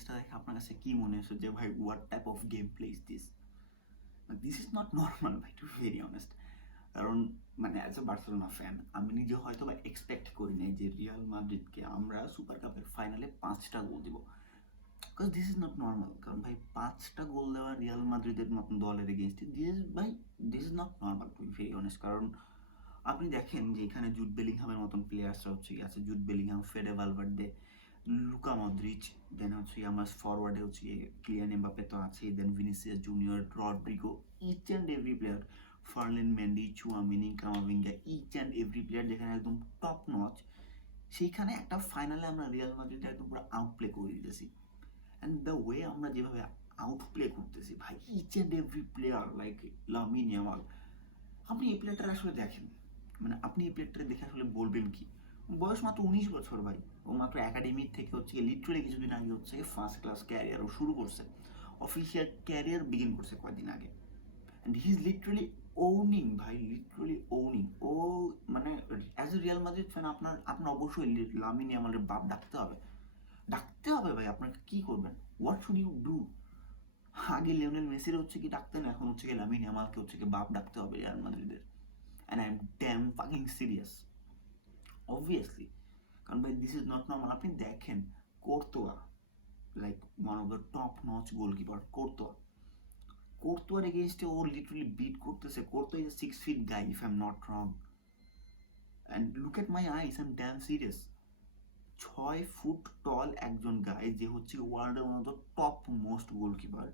ম্যাচটা দেখে আপনার কাছে কি মনে হচ্ছে যে ভাই what type of game play is this? This is not normal ভাই, টু ভেরি অনেস্ট। কারণ মানে অ্যাজ এ বার্সেলোনা ফ্যান আমি নিজে হয়তো বা এক্সপেক্ট করি নাই যে রিয়াল মাদ্রিদকে আমরা সুপার কাপের ফাইনালে 5টা গোল দিব। Because this is not normal. কারণ ভাই 5টা গোল দেওয়া রিয়াল মাদ্রিদের মতন দলের এগেনস্টে this is not normal, to be very honest. কারণ আপনি দেখেন যে এখানে জুড বেলিংহামের মতন প্লেয়ার্সরা হচ্ছে আছে, Jude Bellingham, Fede Valverde, Luka Modric, then হচ্ছে আমার ফরওয়ার্ডে হচ্ছে কিলিয়ান এমবাপ্পে তো আছে, then Vinicius Junior, Rodrigo, each and every player, Ferland Mendy, Tchouameni, Camavinga, each and every player যেখানে একদম টপ নচ, সেইখানে একটা ফাইনালে আমরা রিয়াল মাদ্রিদটা একদম পুরো আউটপ্লে করে দিতেছি। অ্যান্ড দ্য ওয়ে আমরা যেভাবে আউটপ্লে করতেছি ভাই, each and every player like Lamine Yamal, আপনি এই প্লেয়ারটা আসলে দেখেন, মানে আপনি এই প্লেয়ারটা দেখে আসলে বলবেন কি? বয়স মাত্র 19 বছর ভাই। ও মাত্র একাডেমি থেকে হচ্ছে লিটারালি কিছুদিন আগে হচ্ছে ফার্স্ট ক্লাস ক্যারিয়ারও শুরু করছে, অফিসিয়াল ক্যারিয়ার বিগিন করছে কয়েকদিন আগে। And he is literally owning ভাই, লিটারালি ওনিং। ও মানে as a Real Madrid fan আপনার আপনার অবশ্যই লামিন ইয়ামালের বাপ ডাকতে হবে, ডাকতে হবে ভাই। আপনাকে কি করবেন? What should you do? আগে লিওনেল মেসির হচ্ছে কি ডাকতেন, এখন হচ্ছে কি লামিন ইয়ামালকে হচ্ছে কি বাপ ডাকতে হবে রিয়াল মাদ্রিদের। And I am damn fucking serious, obviously. কারণ ভাই দিস ইজ নট নর্মাল। আপনি দেখেন Courtois, like one of the top notch goalkeeper, কোর্তোয়ার এগেনস্টে ও লিটারালি বিট করতেছে। Courtois is a 6 feet guy if I am not wrong. And look at my eyes, I am damn serious. 6 foot tall একজন guy যে হচ্ছে ওয়ার্ল্ডের one of the top most goalkeeper,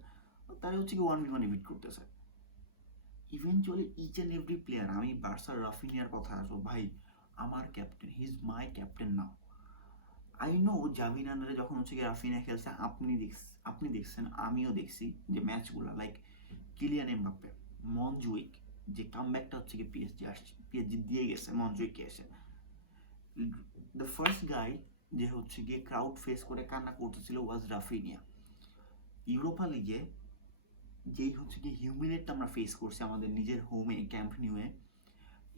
তারা হচ্ছে কি 1v1 বিট করতেছে। Eventually each and every player, আমি বার্সার রাফিনিয়ার কথা আসবো ভাই, আমার captain, he is my captain now. I know জাভির আন্ডারে যখন হচ্ছে কি রাফিনিয়া খেলছে, আপনি দেখছেন, আমিও দেখছি যে ম্যাচগুলো লাইক কিলিয়ান এমবাপ্পে, মনজুইক, যে কামব্যাকটা হচ্ছে কি পিএসজি আসছে, পিএসজি দিয়ে গেছে মনজুইককে এসে, দ্য ফার্স্ট গাই যে হচ্ছে গিয়ে ক্রাউড ফেস করে কান্না করতেছিল ওয়াজ রাফিনিয়া। ইউরোপা লিগে যেই হচ্ছে কি হিউমিলেটটা আমরা ফেস করছি আমাদের নিজের হোমে ক্যাম্প নিউয়ে,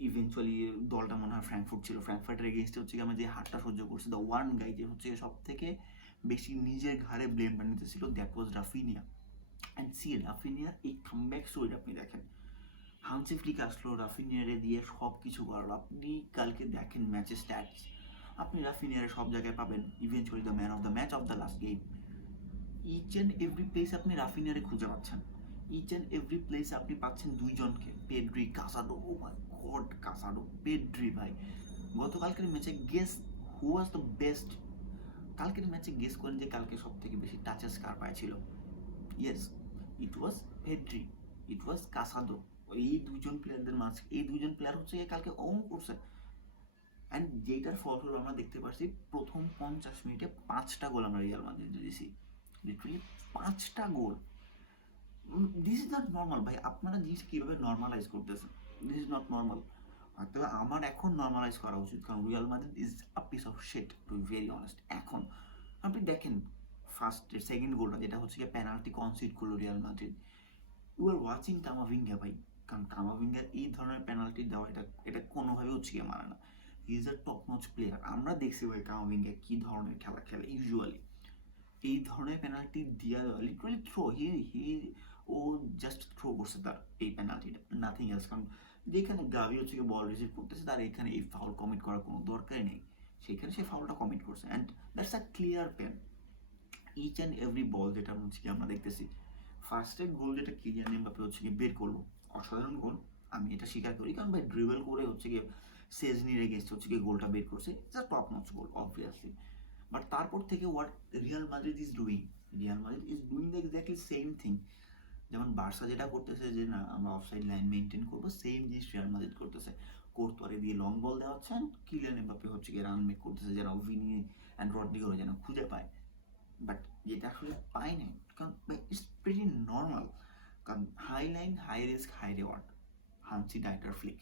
ইভেনচুয়ালি দলটা মনে হয় ফ্র্যাঙ্কফুর্ট ছিল, ফ্র্যাঙ্কফার্টের এগেনস্টে হচ্ছে আমরা যে হারটা সহ্য করছি, দ্য ওয়ান গাই যে হচ্ছে সব থেকে বেশি নিজের ঘাড়ে ব্লেম বানিয়েছিল, that was Raphinha. And see রাফিনিয়ার এই কামব্যাক স্টোরি আপনি দেখেন, হানসি ফ্লিক আসলো রাফিনিয়ারে দিয়ে সব কিছু করালো। আপনি কালকে দেখেন ম্যাচের স্ট্যাটস, আপনি রাফিনিয়ারে সব জায়গায় পাবেন, eventually the man of the match of the last game. Each and every place আপনি রাফিনিয়ারে খুঁজে পাচ্ছেন, ইচ অ্যান্ড এভরি প্লেস আপনি পাচ্ছেন দুইজনকে, Pedri, কাসাডো। O my god, কাসাডো, Pedri ভাই। গতকালকের ম্যাচে guess who was the best? কালকের ম্যাচে গেস করেন যে কালকে সব থেকে বেশি টাচেস কার পায় ছিল? ইয়েস, ইট ওয়াজ পেড্রি, ইট ওয়াজ কাসাডো। এই দুজন প্লেয়ারদের মাঝে, এই দুজন প্লেয়ার হচ্ছে কালকে ওন করছে। অ্যান্ড যেটার ফলাফল আমরা দেখতে পাচ্ছি, প্রথম 50 মিনিটে 5টা গোল আমরা রিয়াল মাদ্রিদে দিয়েছি, লিটারালি 5টা goal. This is not normal ভাই। আপনারা জিনিস কীভাবে নর্মালাইজ করতেছেন? This is not normal. হয়তো আমার এখন নর্মালাইজ করা উচিত, কারণ real Madrid is a piece of shit, to be very honest. এখন আপনি দেখেন সেকেন্ড গোলটা যেটা হচ্ছে গিয়ে পেনাল্টি কনসিড করলো real Madrid, you are watching Camavinga ভাই। কারণ কামাভিঙ্গার এই ধরনের পেনাল্টি দেওয়া, এটা কোনোভাবে হচ্ছে গিয়ে মানে না। He is a top notch player. আমরা দেখছি ভাই কামাভিঙ্গা কী ধরনের খেলা খেলে ইউজুয়ালি। এই ধরনের পেনাল্টি দিয়া লিটারালি থ্রো, হি ও জাস্ট থ্রো করছে তার এই পেনাল্টিটা, নাথিং এলস। কারণ যেখানে গাভি হচ্ছে বল রিসিভ করতেছে, তার এখানে এই ফাউল কমিট করার কোনো দরকারই নেই, সেখানে সে ফাউলটা কমিট করছে। And that's a clear pen. Each and every ball যেটা হচ্ছে কি আমরা দেখতেছি, ফার্স্টে গোল যেটা কিলিয়ান এমবাপ্পে হচ্ছে কি বের করলো, অসাধারণ গোল, আমি এটা স্বীকার করি। কারণ ভাই ড্রিবল করে হচ্ছে গিয়ে সেজনির এগেনস্ট হচ্ছে গিয়ে গোলটা বের করছে, it's a top notch goal obviously. But তারপর থেকে what Real Madrid is doing, Real Madrid is doing the exactly same thing. যেমন বার্সা যেটা করতেছে যে না আমরা অফসাইড লাইন মেনটেন করবো, সেম জিনিস রিয়াল মাদ্রিদ করতেছে। কোর্তোয়ারে দিয়ে লং বল দেওয়া হচ্ছে, অ্যান্ড কিলিয়ান এমবাপ্পে হচ্ছে গিয়ে রান মেক করতেছে যেন ভিনি অ্যান্ড রড্রিগো যেন খুঁজে পায়। বাট যেটা আসলে পাই নাই, কারণ ইটস প্রিটি নর্মাল। কারণ high line, high risk, high reward, Hansi Dieter Flick,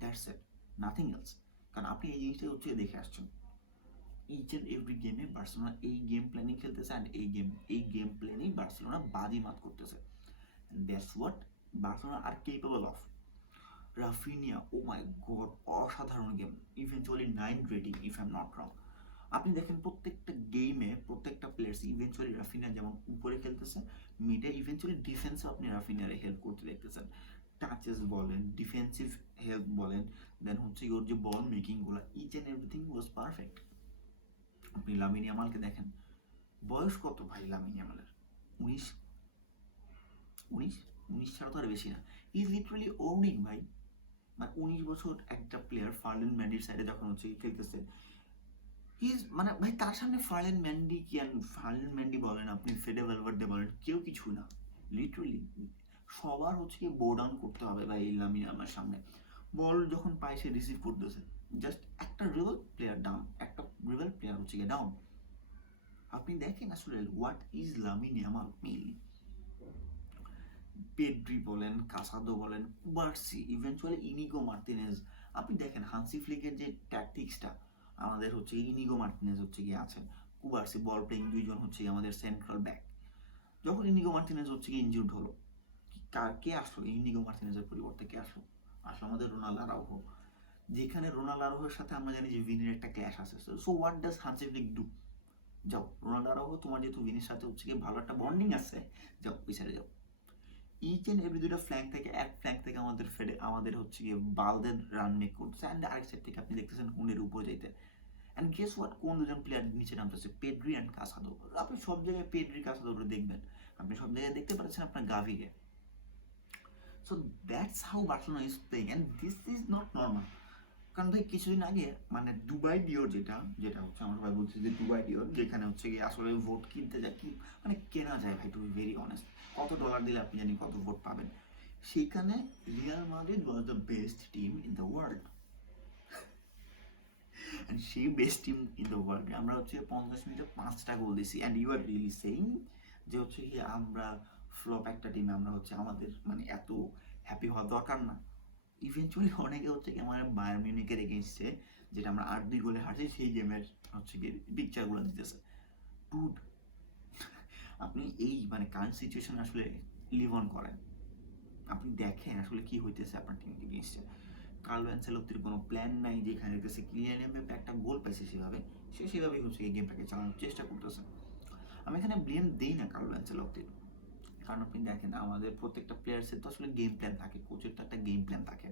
that's it, nothing else. কারণ আপনি এই জিনিসটা হচ্ছে দেখে আসছেন ইচ অ্যান্ড এভরি গেমে বার্সেলোনা এই গেম প্ল্যানিং খেলতেছে, অ্যান্ড এই গেম প্ল্যানেই বার্সেলোনা বাজি মাত করতেছে। That's what Barcelona are capable of. Raphinha, oh my god, অসাধারণ game, eventually 9 rating if I am not wrong. আপনি দেখেন প্রত্যেকটা গেমে প্রত্যেকটা প্লেয়ার্স ইভেনচুয়ালি রাফিনিয়া যেমন উপরে খেলতেছে, মিডে ইভেনচুয়ালি ডিফেন্সে আপনি রাফিনিয়ারে হেল্প করতে দেখতেছেন। টাচেস বলেন, ডিফেন্সিভ হেল্প বলেন, দেন হচ্ছে ওর যে বল মেকিংগুলো, each and everything was perfect. আপনি লামিন ইয়ামালকে দেখেন, বয়স কত ভাই লামিন ইয়ামালের? 19, 19, 19 ছাড়া তো আর বেশি না। ইজ লিটারালি ওর্নিং ভাই। মানে 19 বছর একটা প্লেয়ার ফার্ল্যান্ড ম্যান্ডির সাইডে যখন হচ্ছে খেলতেছে, হিজ মানে ভাই তার সামনে ফার্ল্যান্ড ম্যান্ডি কি, আর ফার্ল্যান্ড ম্যান্ডি বলেন, আপনি ফেডে ভ্যালভার্দে বলেন, কেউ কিছু না লিটারালি। সবার হচ্ছে কি বোর্ড ডাউন করতে হবে ভাই এই লামিন আমার সামনে। বল যখন পায় সে রিসিভ করতেছে, জাস্ট একটা রিয়েল প্লেয়ার ডাউন, একটা রিয়েল প্লেয়ার হচ্ছে গিয়ে ডাউন। আপনি দেখেন আসলে what is Lamine Yamal mainly. Pedri বলেন, কাসাদো বলেন, কুবার্সি, ইভেনচুয়ালি ইনিগো মার্টিনেজ। আপনি দেখেন হান্সি ফ্লিকের যে ট্যাকটিক্সটা, আমাদের হচ্ছে ইনিগো মার্টিনেজ হচ্ছে গিয়ে আছেন, কুবার্সি বল প্লেইং দুইজন হচ্ছে আমাদের সেন্ট্রাল ব্যাক। যখন ইনিগো মার্টিনেজ হচ্ছে গিয়ে ইনজুর্ড হলো, কে আসলো ইনিগো মার্টিনেজের পরিবর্তে? কে আসলো? আসলো আমাদের রোনাল্ডো আরাউহো। যেখানে রোনাল্ডো আরাউহোর সাথে আমরা জানি যে ভিনির একটা ক্ল্যাশ আছে। So what does Hansi Flick do? যাও রোনাল্ডো আরাউহো, তোমার যেহেতু ভিনির সাথে হচ্ছে গিয়ে ভালো একটা বন্ডিং আছে, যাও ওই সাইডে যাও। ইচ অ্যান্ড এভরি দুইটা ফ্ল্যাঙ্ক থেকে, এক ফ্ল্যাঙ্ক থেকে আমাদের হচ্ছে গিয়ে বালদের রান মেক করতেছে, অ্যান্ড আরেক সাইড থেকে আপনি দেখতেছেন হুনের উপরে যাইতে। অ্যান্ড গেস হোয়াট, কোন দুজন প্লেয়ার নিচে নামতেছে? Pedri and Casado. আপনি সব জায়গায় পেড্রি কাসাদো দেখবেন, আপনি সব জায়গায় দেখতে পাচ্ছেন আপনার গাভিকে। So that's how Barcelona is playing, and this is not normal. কারণ ভাই কিছুদিন আগে মানে দুবাই ডিওর, যেটা যেটা হচ্ছে আমার ভাই বলছে যে দুবাই ডিওর, যেখানে হচ্ছে গিয়ে আসলে ভোট কিনতে যায়, কি মানে কেনা যায় ভাই, টু বি ভেরি অনেস্ট, কত ডলার দিলে আপনি জানি কত ভোট পাবেন। সেখানে Real Madrid was the best team in the world, and সেই best team in the world আমরা হচ্ছে 50 মিনিটে 5টা গোল দিছি, and you are really saying যে হচ্ছে কি আমরা ফ্লপ একটা টিমে, আমরা হচ্ছে আমাদের মানে এত হ্যাপি হওয়া দরকার না। ইভেনচুয়ালি অনেকে হচ্ছে কি আমার বায়ার্ন মিউনিখের এগেইনস্টে, যেটা আমরা 8-2 গোলে হারছি, সেই গেমের হচ্ছে কি পিকচারগুলো দিতেছে। ডুড, আপনি এই মানে কারেন্ট সিচুয়েশন আসলে লিভ অন করেন, আপনি দেখেন আসলে কি হইতেছে আপনার টিমের এগেইনস্টে। কার্লো অ্যানচেলত্তির কোনো প্ল্যান নাই, যেখানে দেখতেছে ক্লিয়ার এমবাপ্পে একটা গোল পাইছে, সে সেভাবেই হচ্ছে এই গেমটাকে চালানোর চেষ্টা করতেছে। আমি এখানে ব্লেম দেই না কার্লো অ্যানচেলত্তির, কারণ আপনি দেখেন আমাদের প্রত্যেকটা প্লেয়ার্সের তো আসলে গেম প্ল্যান থাকে, কোচের তো একটা গেম প্ল্যান থাকে।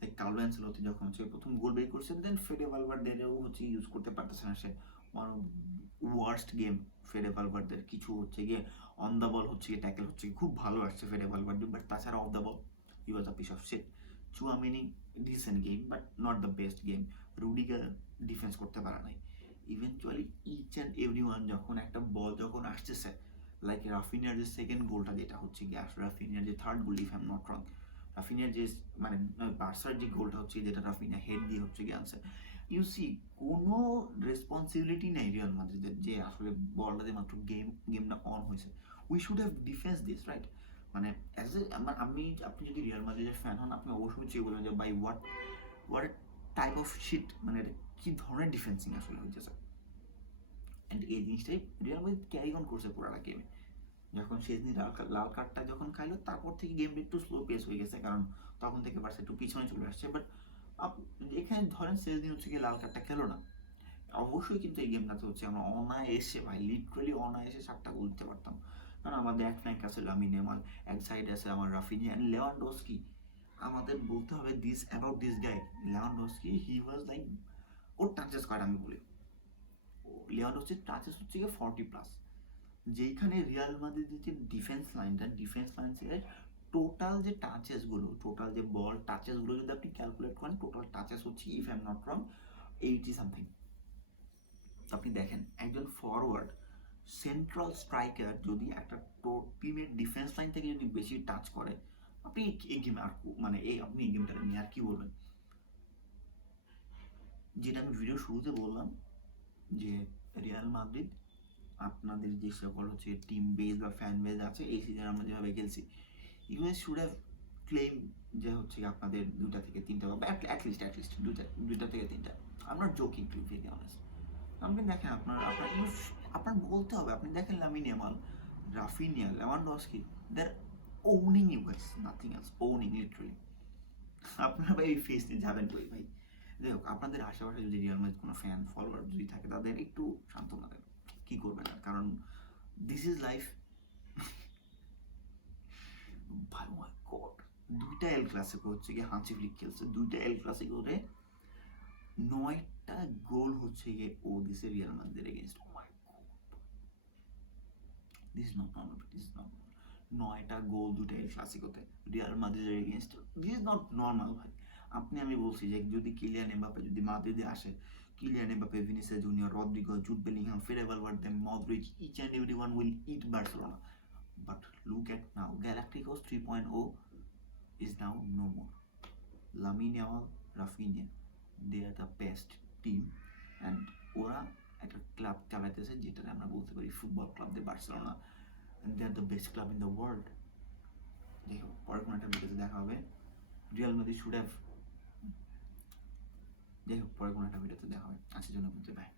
লাইক কার্লো অ্যানচেলত্তি যখন হচ্ছে প্রথম গোল বের করছেন, দেন ফেডে ভালভার্দেও হচ্ছে ইউজ করতে পারতেছে না সে। One of worst game Fede ভালভার্দের। কিছু হচ্ছে গিয়ে অন দ্য বল হচ্ছে গিয়ে ট্যাকেল হচ্ছে খুব ভালো আসছে ফেডে ভালভার্দে, বাট তাছাড়া off the ball he was a piece of shit. Tchouameni decent game, but not the best game. Rudiger defence করতে পারে নাই। Eventually each and every one যখন একটা বল যখন আসতেছে, লাইক রাফিনিয়ার যে সেকেন্ড গোলটা, যেটা হচ্ছে গিয়ে রাফিনিয়ার যে third goal, if I am not wrong, রাফিনিয়ার যে মানে বার্সার যে গোলটা হচ্ছে, যেটা রাফিনিয়া হেড দিয়ে হচ্ছে গিয়ে আনছে, ইউ সি কোনো রেসপন্সিবিলিটি নেই রিয়াল মাদ্রিদের যে আসলে বলটা দিয়ে মাত্র গেমটা অন হয়েছে। We should have defence this, right? মানে অ্যাজ এ আমি, আপনি যদি রিয়াল মাদ্রিদের ফ্যান হন, আপনি অবশ্যই চেয়ে বলবেন যে by what what type of shit, মানে এটা কী ধরনের ডিফেন্সিং আসলে হইতেছে। অ্যান্ড এই জিনিসটাই রিয়াল মাদ্রিদ ক্যারি অন করছে পুরোটা গেমে। যখন শেজনি লাল কার্ডটা যখন খাইলো, তারপর থেকে গেমটা একটু স্লো পেস হয়ে গেছে, কারণ তখন থেকে বার্সা একটু পিছনে চলে আসছে। বাট এখানে ধরেন শেজনি হচ্ছে গিয়ে লাল কার্ডটা খেলো না, অবশ্যই কিন্তু এই গেমটাতে হচ্ছে আমরা অনায়াসে ভাই লিটারালি অনায়াসে 7টা গোল দিতে পারতাম। কারণ আমাদের এক ফ্ল্যাঙ্ক আছে লামিন ইয়ামাল, এক সাইডে আছে আমার রাফিনিয়া অ্যান্ড লেভানডস্কি। আমাদের বলতে হবে this about this guy, Lewandowski, he was like, or touches কয়টা আমি বলি, লেভানডস্কির টাচেস হচ্ছে গিয়ে 40+। যেইখানে রিয়াল মাদ্রিদের যে ডিফেন্স লাইনের টোটাল যে টাচেসগুলো, টোটাল যে বল টাচেসগুলো যদি আপনি ক্যালকুলেট করেন, টোটাল টাচেস হচ্ছে if I am not wrong 80 something. আপনি দেখেন একজন ফরওয়ার্ড সেন্ট্রাল স্ট্রাইকার যদি একটা টিমের ডিফেন্স লাইন থেকে যদি বেশি টাচ করে, আপনি এই গেমে আর মানে আপনি এই গেমটাকে নিয়ে আর কি বলবেন? যেটা আমি ভিডিও শুরুতে বললাম যে রিয়াল মাদ্রিদ, আপনাদের যে সকল হচ্ছে টিম বেস বা ফ্যান বেস আছে, এই সিজনে আমরা যেভাবে খেলছি, you guys should have claim যে হচ্ছে আপনাদের 2টা থেকে 3টা বা অ্যাটলিস্ট দুইটা থেকে 3টা। I am not joking, to be very honest. আপনি দেখেন আপনার বলতে হবে, আপনি দেখেন Lamine Yamal, Raphinha, Lewandowski, they are owning you guys, nothing else, owning literally. আপনারা ভাই এই ফেস নিয়ে যাবেন কই ভাই? যাই হোক, আপনাদের আশেপাশে যদি রিয়াল মাদ্রিদ কোনো ফ্যান ফলোয়ার যদি থাকে তাদের একটু সান্ত্বনা দেন, কি করবেন আর, কারণ দিস ইজ লাইফ। ভাই মাই গড, দুইটা এল ক্লাসিকো হচ্ছে গিয়ে হান্সি ফ্লিক খেলছে, দুইটা এল ক্লাসিকোতে 9টা গোল হচ্ছে গিয়ে ও দিছে রিয়াল মাদ্রিদের against. Oh my god, this is not normal, this is not, 9টা গোল দুটো এল ক্লাসিকোতে রিয়াল মাদ্রিদের against, this is not normal ভাই। আমি বলছি যে যদি কিলিয়ান এমবাপে যদি মাদ্রিদে আসে, Kylian Mbappe, Vinicius Junior, Rodrygo, Jude Bellingham, Fede Valverde, Modric, each and everyone will eat Barcelona. But look at now, Galacticos 3.0 is now no more. Lamine Yamal, Rafinha, they are the best team, and ওরা একটা club চালাইতেছে যেটা আমরা বলতে পারি football club দে Barcelona, and they are the best club in the world. যাই হোক, পরের কোনো একটা ভিডিওতে দেখা হবে। রিয়াল মাদ্রিদ শুড হ্যাভ, যাই হোক, পরের কোনো একটা ভিডিওতে দেখা হবে। আজকের জন্য বলতে বাই।